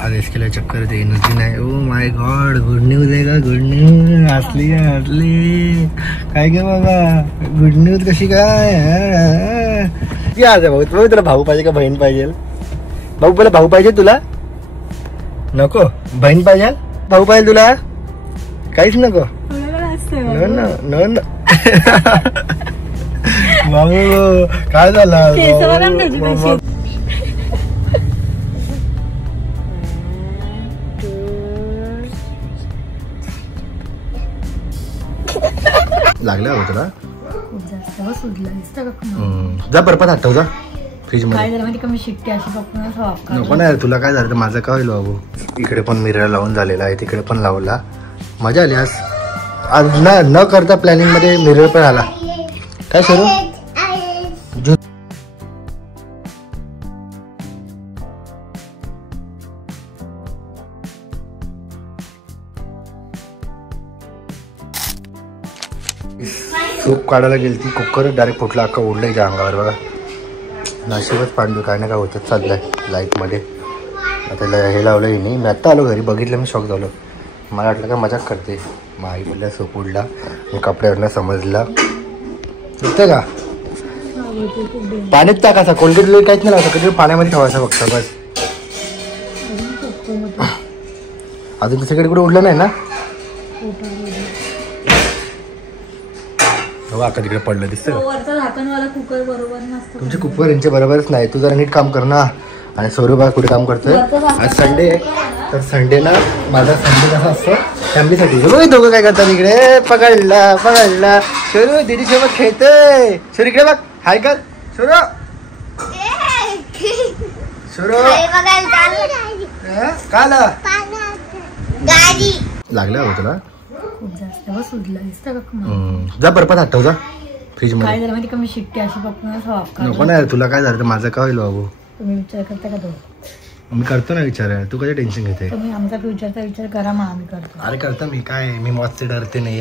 आज इसके लिए चक्कर दे एनर्जी नाही. Oh my God, good news आहे का? गुड न्यूज असली काय गे बाबा, गुड न्यूज कशी काय? आज भाऊ तुला भाऊ पाहिजे का बहीण पाहिजे? भाऊ पहिला भाऊ पाहिजे तुला? नको बहीण पाहिजे? भाऊ पाहिजे तुला? काहीच नको. भाऊ काय झालं? लागलं हो तुला? जा बर्फात हटव जा फ्रीज मध्ये. नको नाही तुला काय झालं? माझं काय होईल बाबू? इकडे पण मिरर लावून झालेला आहे, तिकडे पण लावला. मजा आली आज न करता प्लॅनिंग मध्ये मिरर पण आला. काय सुरू? सूप काढायला गेली ती, कुकर डायरेक्ट फुटला, अख्खा ओढलं इथे अंगावर. बघा नशीबच पांडू, काय ना काय होतच चाललंय लाईफमध्ये. आता हे लावलं नाही. मी आत्ता आलो घरी, बघितलं मी शॉक झालो. मला वाटलं का मजाक करते. मग आई बोलल्या सूप उडला, मग कपड्यावरनं समजला. दिसतं का? पाण्यात टाकायचा, कोलगेट काहीच नाही लावायचं, कधी पाण्यामध्ये ठेवायचं फक्त बस. अजून दुसरीकडे कुठे उडलं नाही ना? आता तिकडे पडलं दिसतं का? तुमचे कुकर यांच्या बरोबरच नाही. तू जरा नीट काम कर ना. आणि सौरभ कुठे काम करतोय? आज संडे आहे, तर संडे ना माझा संडे कसा असतो फॅमिलीसाठी. दोघं काय करतात इकडे? पकडला शोरू दीदी सोबत खेळतोय. शोरू इकडे बघ, हाय कर शोरू. काय लागलं हो तुला? जा बर्फात हटव जा फ्रीज मध्ये. नको नाही तुला काय झालं? माझं काय होईल बाबू? तुम्ही विचार करता का? मी करतो ना विचार. तू कधी टेन्शन घेते? तुम्ही आमचा फ्युचरचा विचार करा, मग आम्ही करतो. अरे करतो मी. काय मी मौत से डरते नाही.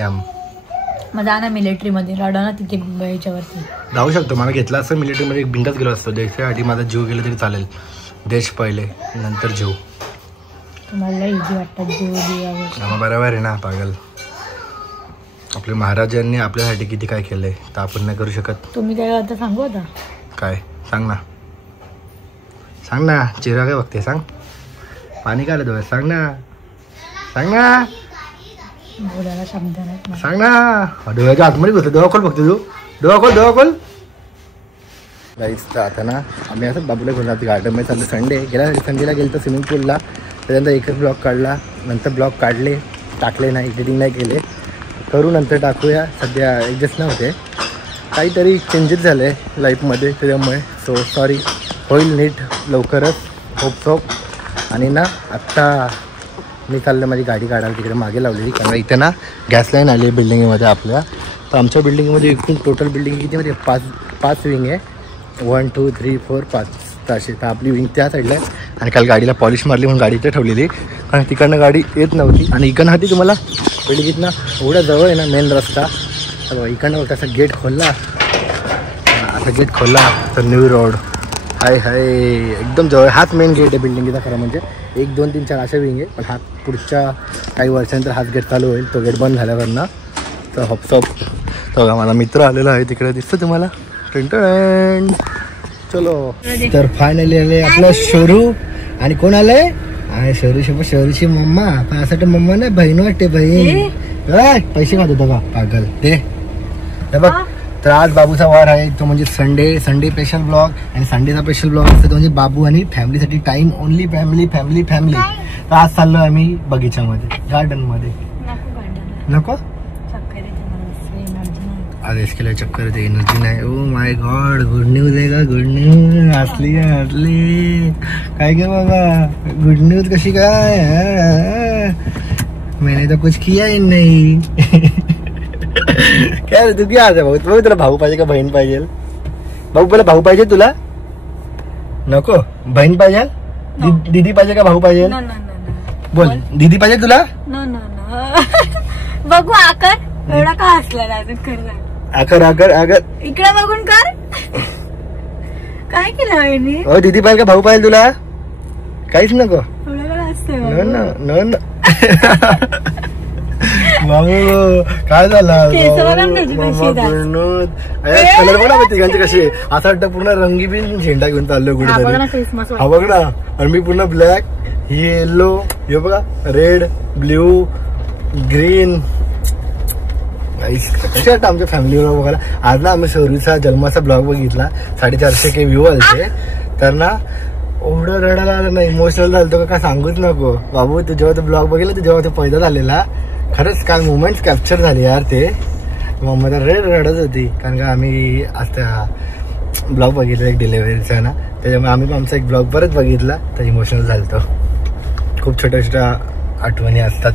मग जा ना मिलिटरी मध्ये, रडा ना तिथे याच्यावरती. जाऊ शकतो. मला घेतला असतं मिलिटरी मध्ये, एक बिंदास गेलो असतो. देशासाठी माझा जीव गेला तरी चालेल. देश पहिले नंतर जीव. तुम्हाला इझी वाटतात जीव दिल्यावर? बरोबर आहे ना पागल. आपल्या महाराजांनी आपल्यासाठी किती काय केलंय, तर आपण नाही करू शकत? तुम्ही काय आता सांगू? आता काय सांग ना, सांग ना. चेहरा काय बघते? सांग. पाणी काय आलं? सांग ना, सांग ना, बोलायला शब्द नाही. सांग ना. डोळ्याच्या आतमध्ये घुसलं. डोळा खोल बघते तू. डोळा खोल. जायचं आता ना. आम्ही असं बाबूला घेऊन जातो गार्डनमध्ये. चाललं संडे. गेल्या संडेला गेलं तर स्विमिंग पूलला. त्याच्यानंतर एकच ब्लॉग काढला. नंतर ब्लॉग काढले, टाकले नाही, एडिटिंग नाही केले. करू नंतर टाकूया. सध्या ॲडजस्ट नाही होते. काहीतरी चेंजेस झाले लाईफमध्ये, त्याच्यामुळे सो सॉरी. होईल नीट लवकरच, होप. आणि ना आत्ता मी चाललं माझी गाडी काढायला तिकडे मागे लावलेली. कारण इथे ना गॅस लाईन आली आहे बिल्डिंगमध्ये आपल्या. तर आमच्या बिल्डिंगमध्ये एकूण टोटल बिल्डिंग किती म्हणजे पाच विंग आहे. 1 2 3 4 5 असे. तर आपली विंग त्या साईडला आहे. आणि काल गाडीला पॉलिश मारली म्हणून गाडी इथे ठेवलेली, कारण तिकडनं गाडी येत नव्हती. आणि इकडनं हाती तुम्हाला बिल्डिंगीतनं एवढा जवळ आहे ना मेन रस्ता. तर इकडनं बघा असा गेट खोलला. असा गेट खोलला तर न्यू रोड हाय एकदम जवळ. हाच मेन गेट आहे बिल्डिंगचा खरं म्हणजे. 1 2 3 4 अशा विंग आहे, पण हा पुढच्या काही वर्षांतर हाच गेट चालू होईल. तो गेट बंद झाल्यावरनं तर हॉपसॉप. तर माझा मित्र आलेला आहे तिकडे, दिसतं तुम्हाला. टेंटन चलो. तर फायनली आले आपला शोरू. आणि कोण आलंय? शोरूची मम्मा. त्यासाठी मम्मा नाही, बहीण वाटते. बहीण पैसे खात होता का पागल ते बघ. तर आज बाबूचा वार आहे, तो म्हणजे संडे स्पेशल ब्लॉग. आणि संडेचा स्पेशल ब्लॉग असतो तो म्हणजे बाबू आणि फॅमिलीसाठी टाइम. Only family. तर आज चाललो आम्ही बगीच्यामध्ये, गार्डन मध्ये. नको आज इसके लिए चक्कर दे एनर्जी नाही. Oh my God, good news आहे का? गुड न्यूज असली काय गे बाबा, गुड न्यूज कशी काय? मैंने तो कुछ किया ही नहीं. काय तू क्या आता भाऊ? तुला भाऊ पाहिजे का बहीण पाहिजे? भाऊ पहिला भाऊ पाहिजे तुला? नको बहीण पाहिजे? दीदी पाहिजे का भाऊ पाहिजे? बोल दीदी पाहिजे तुला? बघू आकर एवढा का हसला? आकर इकडे बघून कर. काय केलं? दीदी पाहिजे का भाऊ पाहिजे तुला? काहीच नको. हसतोय बाबू काय झालं केस बघा ना त्याची कशी आहेत आज. कलर बघा तिघांचे कसे असं वाटतं पूर्ण रंगीबीन झेंडा घेऊन चाललोय हा बघा ना कुठेतरी. क्रिसमस हा बघ ना आणि मी पूर्ण ब्लॅक ही येल्लो हे बघा रेड ब्ल्यू ग्रीन. कसे वाटतं आमच्या फॅमिलीवर बघायला. आज ना आम्ही सौरीचा जन्माचा ब्लॉग बघितला 450K व्ह्यू आलते तर ना एवढं रडायला आलं ना इमोशनल झालं का सांगूच नको बाबू. तू जेव्हा तो ब्लॉग बघितला तर जेव्हा तो पैदा झालेला खरंच काय मुवमेंट कॅप्चर झाले यार ते. मम्मा तर रडत होती कारण का आम्ही आता ब्लॉग बघितला एक डिलिव्हरीचा ना त्याच्यामुळे आम्ही आमचा एक ब्लॉग परत बघितला तर इमोशनल झालतो. खूप छोट्या छोट्या आठवणी असतात.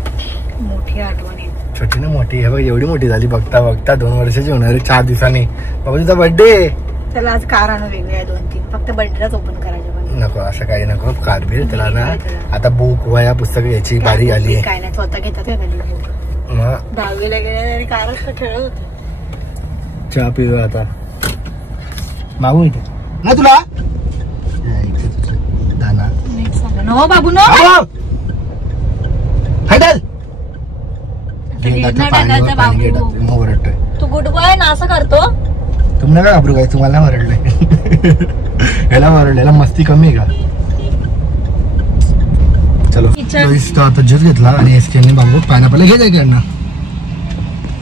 मोठी आठवणी छोटी ना मोठी हे बघ एवढी मोठी झाली बघता बघता 2 वर्षाची होणार 4 दिवसांनी. बाबा तुझा बर्थडे. त्याला आज कार आणू वेगळ्या 2-3 फक्त बर्थडेलाच ओपन करायचं. नको असं काही नको कारबीर त्याला ना आता बुक वया पुस्तक याची बारी आली. काय नाही स्वतः घेतात 10वीला गेल्या कारच तर खेळत होते. चहा पिऊ आता मागू इथे ना तुला दाना नो बाबू नो ओरडतोय तू गुड बॉय ना असं करतो. तुम्हाला काय घाबरू काय तुम्हाला ओरडलंय. ह्याला ओरडलेला मस्ती कमी आहे का. चलो आता ज्यूस घेतला आणि एसकेने बाबू पायनॅपल घे जाय ना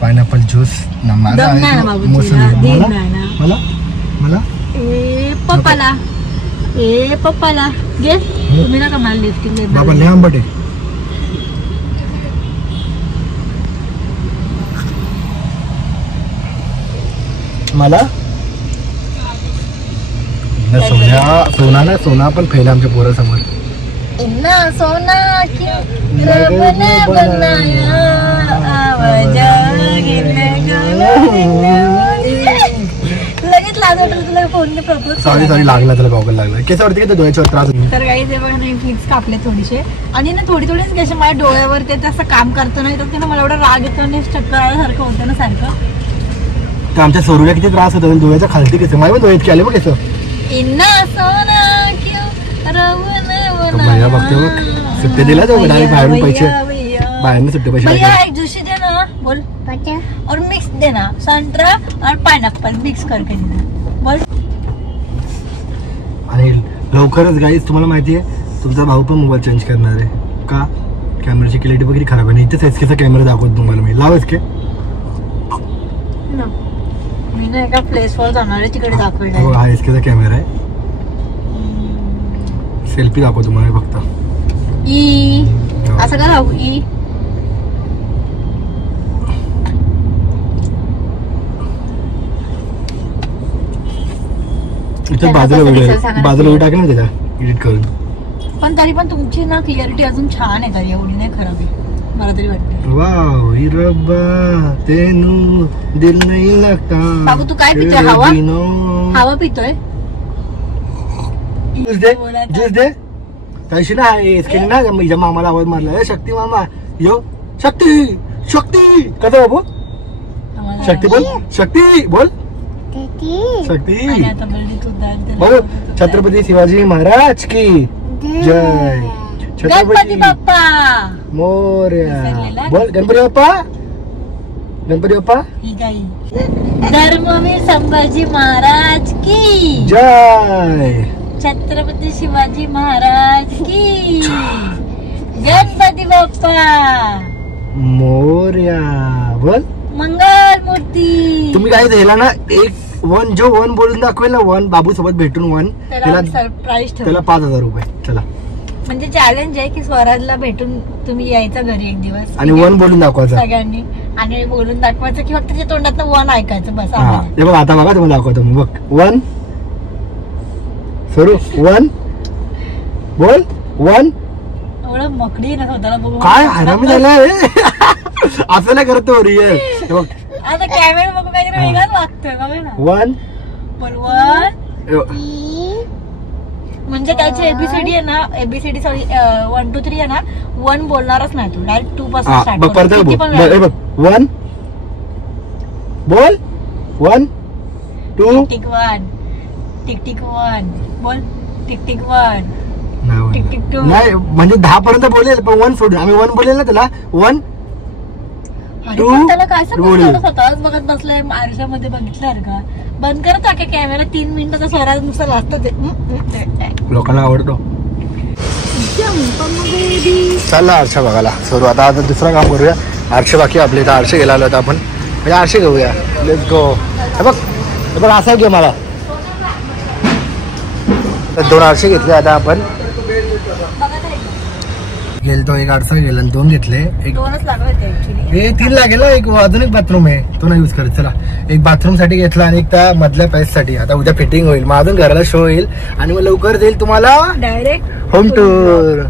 पायनॅपल ज्यूस ना माझा मला मला पप्पाला पप्पाला घे तुम्ही ना कमाल लिफ्टिंग बाबा लय आंबट आहे. मला सोना ना सोना पण फेला आमच्या पोरासमोर. सोना लगेच लाज तुला फोन प्रपोज. सॉरी लागला त्याला गॉगल लागला केसावरती का डोळ्याच्या त्रास. तर काही ते बघा नाही फ्लिक्स कापले थोडीशे आणि ना थोडी कशी माझ्या डोळ्यावर ते असं काम करतो नाही तर मला एवढा राग येतो आणि चक्कर आल्यासारखं होतं ना सारखं. तर आमच्या सोरूला किती त्रास होतो डोळ्याच्या खालती केस माझ्या पण डोळ्यात आले बघ केस. बघते बघ सुट्टे दिला जाऊ डायरेक्ट बाहेरून पैसे बाहेरने सुट्टे पैसे. एक ज्यूस दे ना बोल और मिक्स देना संतरा और पाइनएप्पल मिक्स करके देना बोल. आणि लवकरच गाईज तुम्हाला माहिती आहे तुमचा भाऊ पण मोबाईल चेंज करणार आहे का. कॅमेराची क्लॅरिटी वगैरे खराब आहे. इथेच एसकेचा कॅमेरा दाखवतो तुम्हाला मी. लाव एसके. मी ना एका प्लेसवर जाणार आहे तिकडे दाखवणार. हा एसकेचा कॅमेरा आहे. सेल्फी दाखव तुम्हाला फक्त. ई असं का दाखवू ई. इथे बाजूला व्हिडिओ टाकेल ना त्याचा एडिट करून. पण तरी पण तुमची ना क्लिअरिटी अजून छान आहे तरी एवढी नाही खराब आहे मला तरी वाटतं. वाव रब्बा तेनू दिल नाही लागता. बाबू तू काय पितोय. हवा पितोय. ज्यूस दे तशी ना इसके ना हिच्या मामाला आवाज मारला शक्ती मामा यो शक्ती शक्ती कसा बाबू शक्ती बोल शक्ती बोल शक्ती बोल. छत्रपती शिवाजी महाराज की जय. गणपती बाप्पा मोरया बोल. गणपती बाप्पा गणपती बाप्पा धर्मवीर संभाजी महाराज की जय. छत्रपती शिवाजी महाराज की गणपती बाप्पा मोरया बोल. मंगल मूर्ती. तुम्ही काय दिला ना एक जो वन बोलून दाखवेल ना वन बाबू सोबत भेटून वन त्याला सरप्राईज त्याला 5,000 रुपये. चला म्हणजे चॅलेंज आहे की स्वराजला भेटून तुम्ही यायचं घरी एक दिवस आणि वन बोलून दाखवायचं सगळ्यांनी आणि बोलून दाखवायचं की फक्त त्याच्या तोंडात वन ऐकायचं बस. हे बघ आता बघा तुम्हाला दाखवतो मी बघ. वन सुरू वन बोल वन. एवढं मकडी ना स्वतःला बघून काय हरामी झालाय असं नाही करत तो रिअल. आता कॅमेरा बघून काहीतरी वेगळाच वागतोय बघा ना. वन बोल वन. म्हणजे त्याची एबीसीडी आहे ना एबीसीडी सॉरी 1 2 3 आहे ना 1 बोलणारच नाही तू डायरेक्ट 2 पासून स्टार्ट कर. वन बोल 1 2 टिक 1 टिक टिक 1 बोल टिक टिक 1 नाही म्हणजे 10 पर्यंत बोलेल पण 1 सोडून आम्ही 1 बोलेल ना त्याला 1 त्याला काय स्वतःच बघत बसलाय आरशामध्ये बघितलं का बंद करत का कॅमेरा 3 मिनिटाचा स्वराज नुसार वाचत लोकांना आवडतो. चला आरशा बघायला सरू. आता दुसरं काम करूया. आरशे बाकी आपले इथं आरशे गेला होता आपण म्हणजे आरशे घेऊया. Let's go. हे बघ असा घे मला 2 आरशे घेतले. आता आपण गेलतो एक आरसा गेला आणि 2 घेतले. एक 2च लागले होते ऍक्च्युअली. हे 3 लागेल. एक अजून एक बाथरूम आहे तो नाही यूज करत. चला एक बाथरूम साठी घेतला आणि एक त्या मधल्या पॅच साठी. आता उद्या फिटिंग होईल मग अजून घराला शो होईल आणि मग लवकर देईल तुम्हाला डायरेक्ट होम टूर.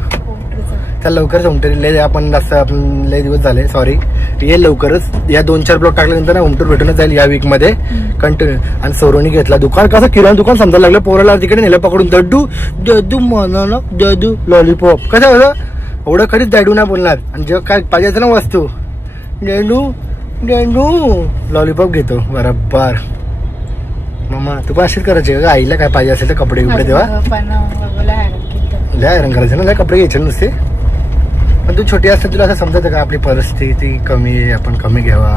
चल लवकरच होम टूर लय आपण जास्त लय दिवस झाले सॉरी येईल लवकरच. या 2-4 ब्लॉक टाकल्यानंतर ना होम टूर भेटूनच जाईल या वीक मध्ये कंटिन्यू. आणि सोरोनी घेतला दुकान कसं किराणा दुकान समजायला लागलं. पोराला तिकडे नेलं पकडून दड्डू ददू म्हणा ददू लॉलीपॉप कसं होतं एवढं खरीच दॅडू नाही बोलणार. आणि जेव्हा काय पाहिजे ना वस्तू डेंडू डेंडू लॉलीपॉप घेतो बरोबर. मम्मा तू पण असेच करायचे का आईला काय पाहिजे असेल तर कपडे बिपडे तेव्हा लय हैराण करायचे ना लय कपडे घ्यायचे नुसते. पण तू छोटी असते तुला असं समजत का आपली परिस्थिती कमी आहे आपण कमी घ्यावा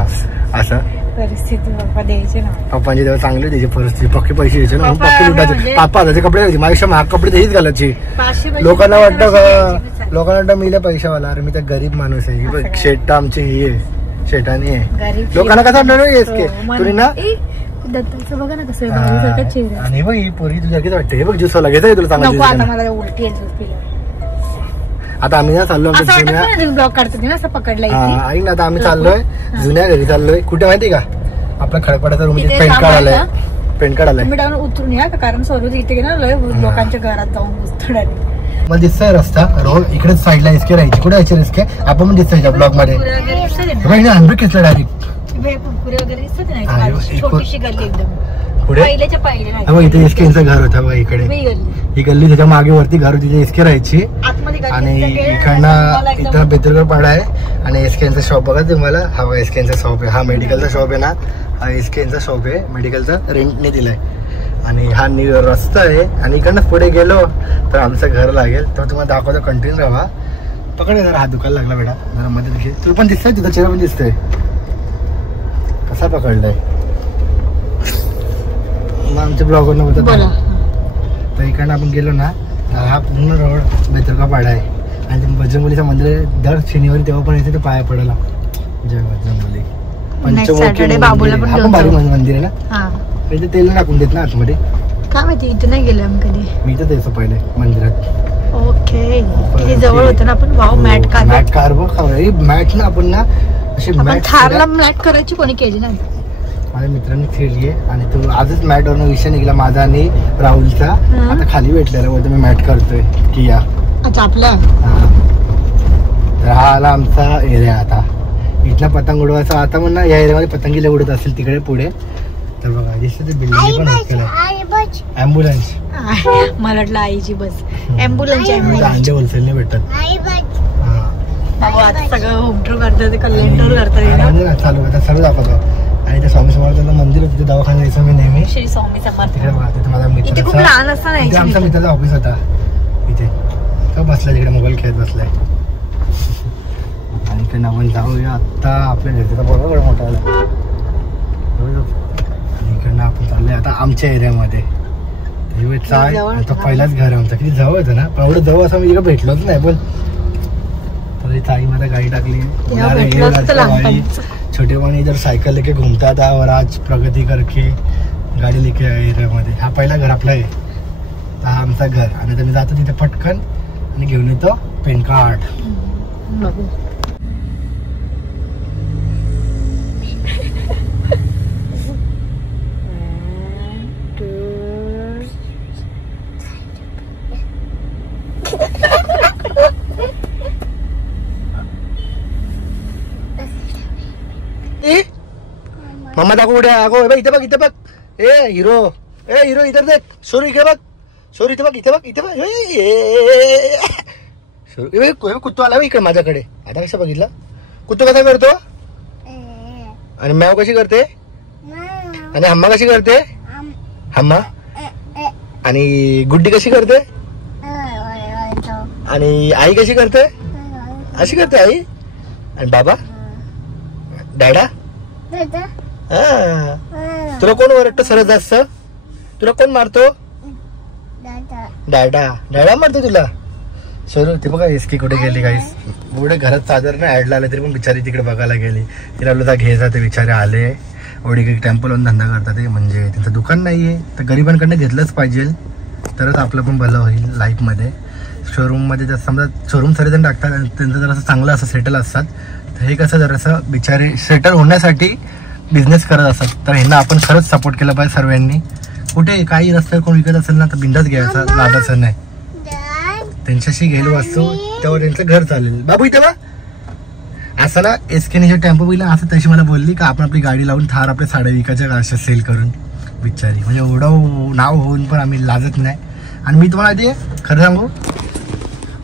असं परिस्थिती पप्पा द्यायचे ना. पप्पांची तेव्हा चांगली द्यायची परिस्थिती पक्के पैसे द्यायचे ना पक्के लुटायचे. पापा त्याचे कपडे घ्यायचे माझ्या महाग कपडे तेच घालायचे. लोकांना वाटतं का लोकांना वाटतं मी पैशावाला अरे मी तर गरीब माणूस आहे. बघ शेट आमची ही आहे शेटानी आहे. लोकांना कसं वाटतं तुरी ना दत्ताचं बघा ना कसं चेहरा. आणि बघ ही पोरी तुझ्या किती वाटते. हे बघ ज्यूस वाला घ्यायचा तुला चांगला. आता आम्ही ना चाललो ब्लॉक काढतो ना असं पकडला. ऐक ना आता आम्ही चाललोय जुन्या घरी चाललोय. कुठे माहिती का आपला खडकपाड्याचा रूम पेंट कार्ड आलाय. पेंट कार्ड आलाय. तुम्ही उतरून या कारण सोरू इथे ना लोकांच्या घरात जाऊन बसतो. मग दिसतोय रस्ता रोड इकडे साईडला एसके राहायची. कुठे यायची एसके आपण पण दिसतोय ब्लॉक मध्ये अनब्रेक घेतलं डायरेक्ट छोटीशी गल्ली एकदम पुढे इथे एसकेचं घर होतं बघा इकडे ही गल्ली त्याच्या मागे वरती घर होती एसके राहायची. आणि इकडनं इथं बेतुरगड पाडा आहे आणि एसकेचं शॉप बघा तुम्हाला हा एसकेचा शॉप आहे. हा मेडिकलचा शॉप आहे ना हा एसकेचा शॉप आहे मेडिकलचा रेंटने दिलाय. आणि हा रस्ता आहे आणि इकडनं पुढे गेलो तर आमचं घर लागेल. तर तुम्हाला दाखवतो कंटिन्यू राहा. पकडे जरा हात दुखायला लागला बेटा जरा मध्ये दिसते तुला पण दिसतंय तुझा चेहरा पण दिसतोय कसा पकडलाय. मग आमच्या ब्लॉगरनं होतं तर इकडनं आपण गेलो ना हा पूर्ण रोड बेतुरगा पाडा आहे. आणि बजरंगबलीचं मंदिर आहे. दर शनिवारी तेव्हा पण येते ते पाया पडायला जय बजरंगबली. पंचमुखी बारी मंदिर आहे ना इथे तेल टाकून देत ना आतमध्ये काय माहिती इथे नाही गेलो आम्ही कधी. मी इथं द्यायचं पहिले मंदिरात. ओके जवळ होतं ना आपण वाव मॅट कार मॅट ना आपण ना अशी थारला मॅट करायची कोणी केली नाही. माझ्या मित्रांनी खेळली आहे आणि तो आजच मॅट वरनं विषय निघाला माझा आणि राहुलचा. आता खाली भेटलेला बोलतो मी मॅट करतोय की या आपला. तर हा आला आमचा एरिया. आता इथला पतंग उडवायचा आता म्हणा या एरियामध्ये पतंगीला उडत असेल तिकडे पुढे. तर बघा दिसतं ते बिल्डिंग पण केलं ऍम्ब्युलन्स. मला वाटलं आईची बस ऍम्ब्युलन्स अंडे होलसेलने भेटतात. सगळं होम टूर करतात कल्याण टूर करतात चालू आता सर्व दाखवतो. आणि ते स्वामी समर्थांचं मंदिर होतं ते दवाखाना जायचं मी नेहमी श्री स्वामी समर्थ. तिकडे बघा तिथे माझा मित्र खूप लहान असताना आमचा मित्राचा ऑफिस होता इथे तो बसलाय तिकडे मोबाईल खेळत बसलाय. आणि इकडे आपण जाऊया आत्ता आपल्या घरचा बरोबर मोठा आला. आणि इकडनं आपण चाललोय आता आमच्या एरियामध्ये. पहिलाच घर आहे आमचं किती जवळ होतं ना पण एवढं जवळ असं मी तिकडे भेटलोच नाही. पण ताई मला गाडी टाकली छोटे पाणी इधर सायकल लेके घूमता था और आज प्रगति करके गाडी लेके आए एरियामध्ये. हा पहिला घर आपला आहे. हा आमचा घर. आणि आता मी जातो तिथे पटकन आणि घेऊन येतो पेन कार्ड. मम्मा दाखव उड्या अगो इथे बघ इथे बघ. ए हिरो इधर देख. सोरू इकडे बघ. सोरू इथे बघ इथे बघ इथे बघ. कुत्तो आला इकडे माझ्याकडे. आता कसा बघितला कुत्तो कसा करतो आणि मॅव कशी करते आणि हम्मा कशी करते हम्मा आणि गुड्डी कशी करते आणि आई कशी करते? अशी करते आई. आणि बाबा डॅडा हा. तुला कोण ओरडतं सर्वात जास्त? तुला कोण मारतो? डॅडा. डॅडा मारतो तुला? सर ते बघा एसकी कुठे गेली गाईस. एवढे घरात साधारण ऍडला आले तरी पण बिचारी तिकडे बघायला गेली. तिला बोलता घे जा. ते बिचारे आले एवढी काही टेम्पो लावून धंदा करतात ते. म्हणजे त्यांचं दुकान नाहीये तर गरिबांकडनं घेतलंच पाहिजे तरच आपलं पण भलं होईल लाईफमध्ये. शोरूममध्ये जर समजा शोरूम सर्वजण टाकतात त्यांचं जर असं चांगलं असं सेटल असतात तर हे कसं जरासं बिचारे सेटल होण्यासाठी बिझनेस करत असतात. तर ह्यांना आपण खरंच सपोर्ट केला पाहिजे सर्वांनी. कुठे काही रस्त्यावर कोण विकत असेल ना तर बिंदास घ्यायचा, लागायचं नाही. त्यांच्याशी घ्यायला वाचतो त्यावर त्यांचं घर चालेल. बाबू इथे बा असं ना एसकेने जे टेम्पो बिला असं तशी मला बोलली का आपण आपली गाडी लावून थार आपल्या साड्या विकायच्या का अशा सेल करून. बिचारी म्हणजे एवढं नाव होऊन पण आम्ही लाजत नाही. आणि मी तुम्हाला ते खरं सांगू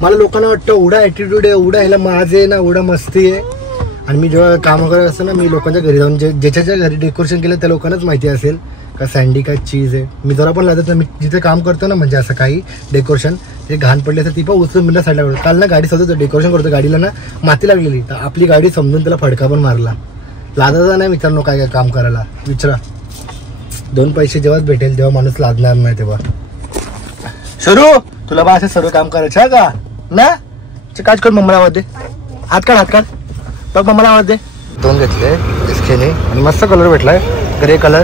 मला लोकांना वाटतं एवढा ॲटिट्यूड आहे, एवढा ह्याला माझं आहे ना, एवढा मस्ती आहे. आणि मी जेव्हा काम करत असतो ना मी लोकांच्या घरी जाऊन ज्याच्या घरी डेकोरेशन केलं त्या लोकांनाच माहिती असेल का सँडी काय चीज आहे. मी जरा पण लाजत नाही. मी जिथे काम करतो ना म्हणजे असं काही डेकोरेशन ते घाण पडले तर ती पण उचलून बिंदा साईडला पडतो. काल ना गाडी समजतो डेकोरेशन करतो गाडीला ना माती लागलेली तर आपली गाडी समजून त्याला फडका पण मारला. लाजायचा नाही मित्रांनो काय काय काम करायला. विचारा 2 पैसे जेव्हाच भेटेल तेव्हा माणूस लाजणार नाही. तेव्हा शरू तुला बा असे सर्व काम करायचं का ना? काच कर मम्माला आवाज दे. हात काढ बघ मम्माला आवाज दे. 2 घेतले एसकेने आणि मस्त कलर भेटलाय ग्रे कलर.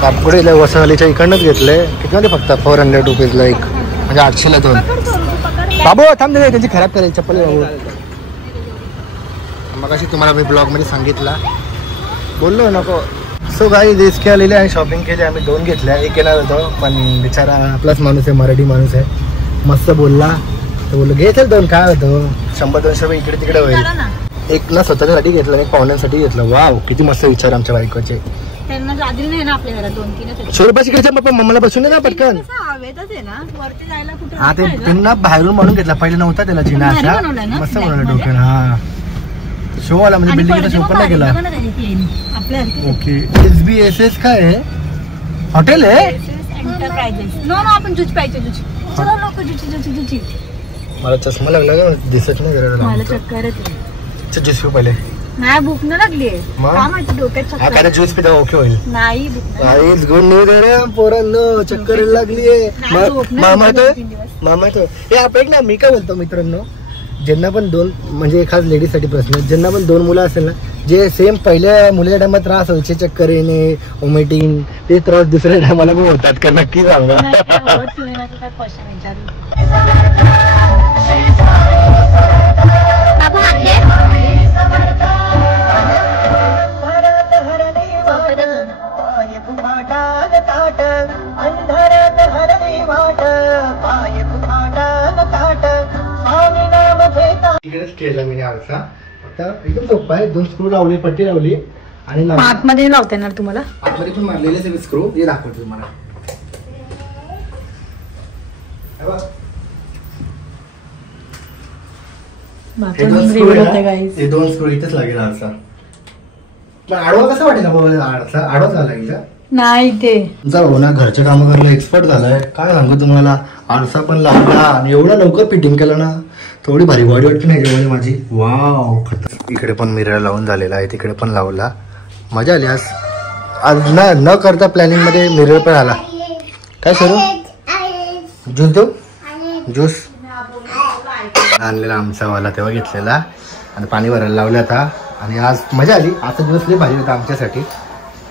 कापकुडे वसवालीच्या इकडनंच घेतलंय. किती मध्ये फक्त 400 रुपीजला एक म्हणजे 800ला 2. बाबू थांब दे त्यांची खराब करायची चप्पल. बाबू मग अशी तुम्हाला मी ब्लॉगमध्ये सांगितला बोललो नको. सो गाई एसके आलेले आणि शॉपिंग केली. आम्ही 2 घेतल्या. एक येणार होतो पण बिचारा आपलाच माणूस आहे, मराठी माणूस आहे. मस्त बोलला तर बोललो घेतलं 2 काय होतं 100-200 रुपये इकडे तिकडे होईल. एक ना स्वतःच्यासाठी घेतलं आणि एक पाहुण्यांसाठी घेतलं. वाव किती मस्त विचार आमच्या बायकोचे. शोरूपाशीकडच्या पप्पा मम्माला बसून ना पटकन. हा ते त्यांना बाहेरून म्हणून घेतला पहिले नव्हता त्याला जिना असा मस्त बनवला डोक्यात. हा शो आला म्हणजे बिल्डिंगचा शो पण नाही केला. ओके SBSS काय आहे हॉटेल आहे? मला चष्मा लागला का दिसत नाही जरा. ज्यूस पिऊ पहिले नाही भूक न लागली काय ज्यूस पिता ओके होईल. नाही पोरांनो चक्कर लागलीये. मामा तो हे आपण ना मी काय बोलतो मित्रांनो ज्यांना पण 2 म्हणजे एखाद लेडीजसाठी प्रश्न ज्यांना पण 2 मुलं असेल ना जे सेम पहिल्या मुलीच्या टायमात त्रास व्हायचे चक्कर येणे वॉमिटिंग ते त्रास दुसऱ्या टायमाला पण होतात का नक्की सांगा. तिकडेच केला मी आरसा. आता एकदम सोपा आहे. 2 स्क्रू लावले पट्टी लावली आणि आतमध्ये लावता येणार तुम्हाला. आतमध्ये पण मारलेले सगळे स्क्रू हे दाखवतो तुम्हाला. हे 2 स्क्रू इथेच लागेल आरसा. पण आडवा कसा वाटेल आरसा आडवाच लागेल का? नाही ते तुमचा भाऊ ना घरचे काम करायला एक्सपर्ट झालाय. काय सांगू तुम्हाला आरसा पण लागला आणि एवढा लवकर फिटिंग केलं ना थोडी भारी बॉडी वाटते नाही जेवढी माझी. वाव इकडे पण मिरर लावून झालेला आहे तिकडे पण लावला. मजा आली आज. आज न करता प्लॅनिंग मध्ये मिरर पण आला. काय सरू ज्यूस देऊ? ज्यूस आणलेला आमचा वाला तेव्हा घेतलेला आणि पाणी भरायला लावलं आता. आणि आज मजा आली. आजचा दिवस लई भारी होता आमच्यासाठी.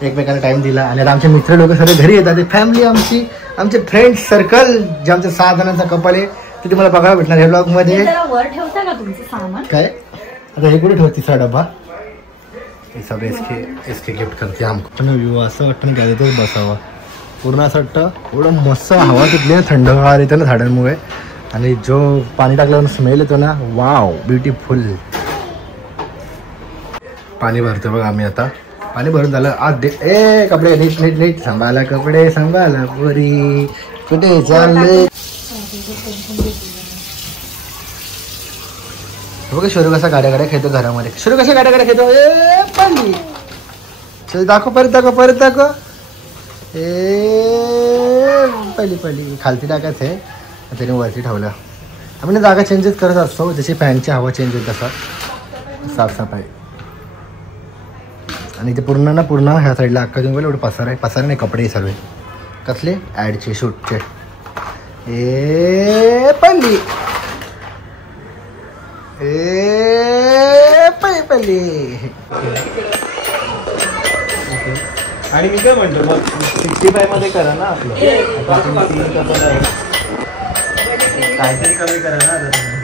एकमेकांना टाइम दिला आणि आता आमचे मित्र लोक सगळे घरी येतात. फॅमिली आमची आमचे फ्रेंड सर्कल जे आमच्या 6 जणांचा कपल आहे ते तुम्हाला बघायला भेटणार या ब्लॉग मध्ये. काय आता हे कुठे ठेवते 3रा डब्बा हे सगळे एसके गिफ्ट करते आमको. व्ह्यू असं वाटतं गॅलरीतच बसावं. पूर्ण असं वाटतं एवढं मस्त हवा तिथली थंडगार येतं ना झाडांमुळे आणि जो पाणी टाकल्यावर स्मेल येतो ना वाव ब्युटिफुल. पाणी भरतो बघा आम्ही आता. पाणी भरून झालं आज कपडे नीट नीट नीट सांभाळा कपडे सांभाळा पोरी कुठे चालले. बघा शोरू कसा गाड्या खेळतो घरामध्ये. शोरू कसा गाड्या खेळतो. पाणी दाखव परत दाखव. पहिली खालती टाकायचं आहे त्याने वरती ठेवलं. आम्ही जागा चेंजेस करत असतो, जशी फॅनची हवा चेंज होत तसा साफसफाई. आणि ते पूर्ण ह्या साईडला अख्खा जंगल एवढं पसार नाही, कपडे सर्व कसले ॲडचे शूटचे. ए पल्ली पल्ली. आणि मी काय म्हणतो मग 65 मध्ये करा ना आपलं, काहीतरी कमी करा ना.